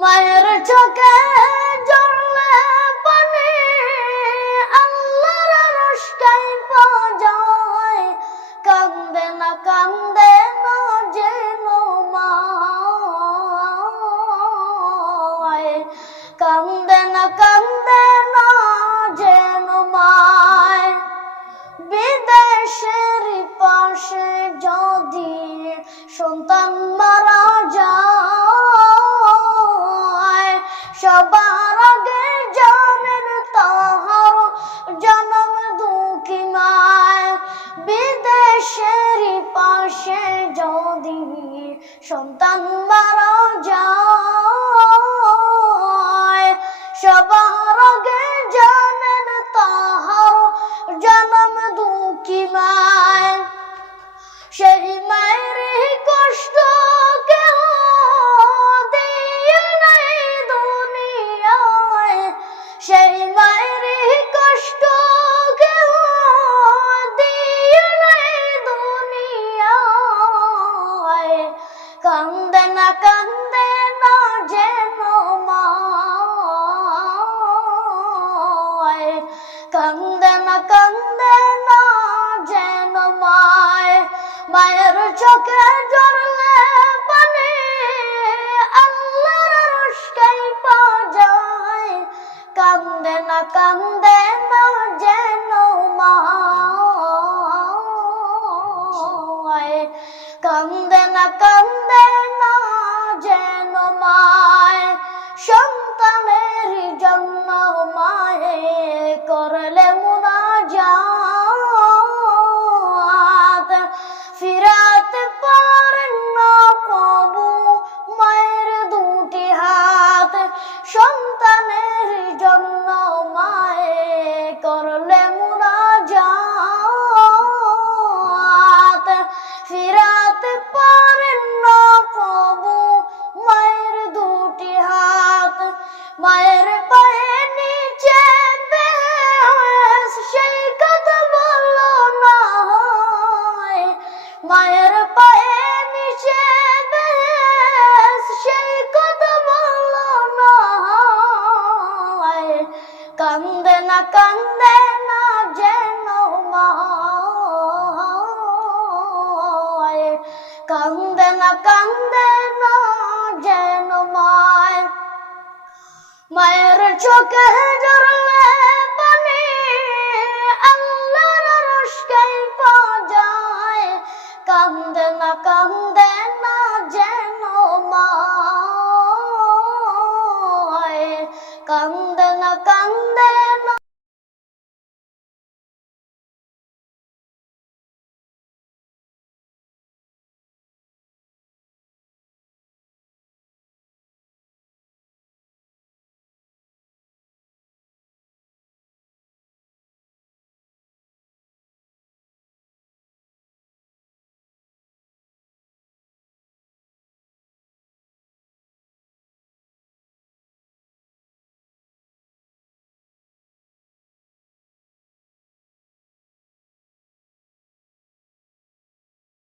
মায়ের চোখে ঝরলে পানি আল্লাহর রশকাই যায়, কান্দে না যেন মায়, কান্দে না যেন মায়। বিদেশের পাশে যদি সন্তান মারা যায়, সবার আগে জানেন তাহার জনম দুঃখী মায়। বিদেশের পাশে যদি সন্তান মারা যায়, সবার আগে জানেন তাহার জনম দুঃখী মায়। সেই মায়ের কষ্ট কেহ দিয়ে নাই দুনিয়ায়, সেই মায়ের কষ্ট কেহ দিয়ে নাই দুনিয়ায়, কান্দে না যেন মায়, কান্দে না যেন মায়। মায়ের চোখে ঝরলে পানি আল্লাহর রশকাই যায়, কান্দে না যেন মায়, কান্দে না যেন মায়। সন্তানের জন্য মায়ে করলে মুনাজাত, ফিরাতে পারেন না প্রভু মায়ের দুটি হাত। সন্তানের জন্য মায়ে করলে মুনাজাত, ফিরাতে পারেন না প্রভু মায়ের দুটি হাত। মায়ের পায়ে নিচে বেশ সেই কথা বলল না হয়, মায়ের পায়ে নিচে বেশ সেই কথা বলল না হয়, কান্দে না যেন মায়, কান্দে না যেন মায়। মায়ের চোখে ঝরলে